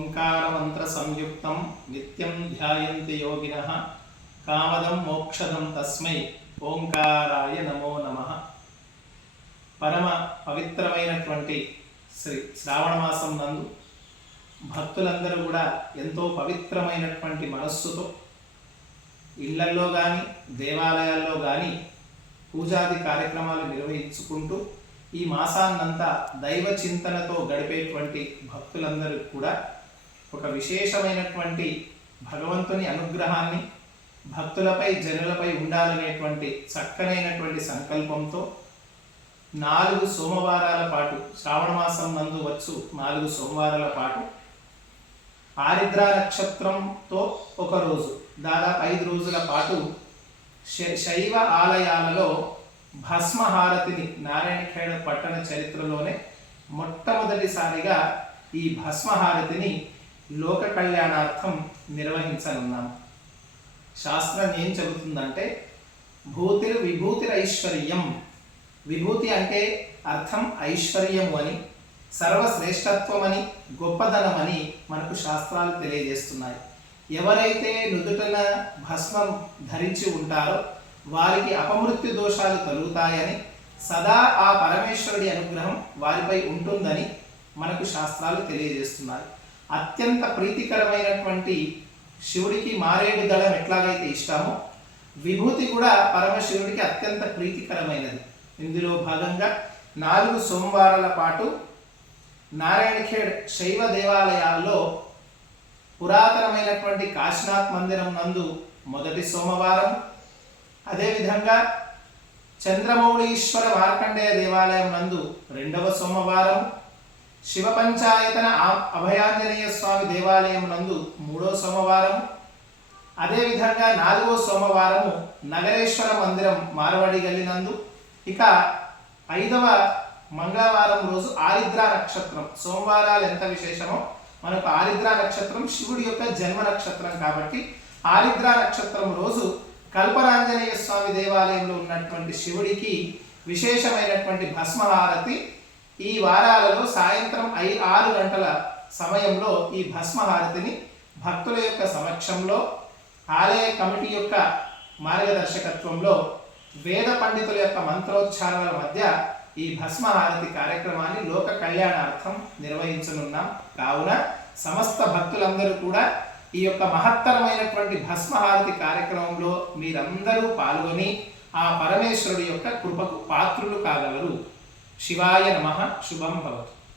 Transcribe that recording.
ఓంకారమంత్ర సంయుక్తం నిత్యం ధ్యాయంతి యోగినః కామదం మోక్షదం తస్మై ఓంకారాయ నమో నమః. పరమ పవిత్రమైనటువంటి శ్రావణ మాసం నందు భక్తులందరూ కూడా ఎంతో పవిత్రమైనటువంటి మనస్సుతో ఇళ్లల్లో కానీ దేవాలయాల్లో కానీ పూజాది కార్యక్రమాలు నిర్వహించుకుంటూ ఈ మాసాన్నంతా దైవ చింతనతో గడిపేటువంటి భక్తులందరూ కూడా ఒక విశేషమైనటువంటి భగవంతుని అనుగ్రహాన్ని భక్తులపై జనులపై ఉండాలనేటువంటి చక్కనైనటువంటి సంకల్పంతో 4 సోమవారాల పాటు శ్రావణ మాసం నందు వచ్చు 4 సోమవారాల పాటు ఆరిద్ర నక్షత్రంతో ఒక రోజు దాదాపు 5 రోజుల పాటు శైవ ఆలయాలలో భస్మహారతిని నారాయణఖేడ్ పట్టణ చరిత్రలోనే మొట్టమొదటిసారిగా ఈ భస్మహారతిని లోక కళ్యాణార్థం నిర్వహించనున్నాము. శాస్త్రం ఏం చెబుతుందంటే విభూతిరైశ్వర్యం. విభూతి అంటే అర్థం ఐశ్వర్యము అని, సర్వశ్రేష్టత్వం అని, గొప్పదనమని మనకు శాస్త్రాలు తెలియజేస్తున్నాయి. ఎవరైతే నుదుటన భస్మం ధరించి ఉంటారో వారికి అపమృత్యు దోషాలు కలుగుతాయని, సదా ఆ పరమేశ్వరుడి అనుగ్రహం వారిపై ఉంటుందని మనకు శాస్త్రాలు తెలియజేస్తున్నాయి. అత్యంత ప్రీతికరమైనటువంటి శివుడికి మారేడు దళం ఎట్లాగైతే ఇష్టమో విభూతి కూడా పరమశివుడికి అత్యంత ప్రీతికరమైనది. ఇందులో భాగంగా 4 సోమవారాల పాటు నారాయణఖేడ్ శైవ దేవాలయాల్లో పురాతనమైనటువంటి కాశీనాథ్ మందిరం నందు మొదటి సోమవారం, అదేవిధంగా చంద్రమౌళీశ్వర మార్కండేయ దేవాలయం నందు 2వ సోమవారం, శివ పంచాయతన అభయాంజనేయ స్వామి దేవాలయం నందు 3వ సోమవారం, అదేవిధంగా 4వ సోమవారము నగరేశ్వర మందిరం మార్వాడి గల్లి నందు, ఇక 5వ మంగళవారం రోజు ఆరిద్ర నక్షత్రం. సోమవారాలు ఎంత విశేషమో మనకు ఆరిద్ర నక్షత్రం శివుడి యొక్క జన్మ నక్షత్రం కాబట్టి ఆరిద్ర నక్షత్రం రోజు కల్పరాంజనేయ స్వామి దేవాలయంలో ఉన్నటువంటి శివుడికి విశేషమైనటువంటి భస్మహారతి ఈ వారాలలో సాయంత్రం 6 గంటల సమయంలో ఈ భస్మహారతిని భక్తుల యొక్క సమక్షంలో ఆలయ కమిటీ యొక్క మార్గదర్శకత్వంలో వేద పండితుల యొక్క మంత్రోచ్చారణల మధ్య ఈ భస్మహారతి కార్యక్రమాన్ని లోక కళ్యాణార్థం నిర్వహించనున్నాం. కావున సమస్త భక్తులందరూ కూడా ఈ యొక్క మహత్తరమైనటువంటి భస్మహారతి కార్యక్రమంలో మీరందరూ పాల్గొని ఆ పరమేశ్వరుడి యొక్క కృపకు పాత్రులు కాగలరు. శివాయ నమః. శుభం భవతు.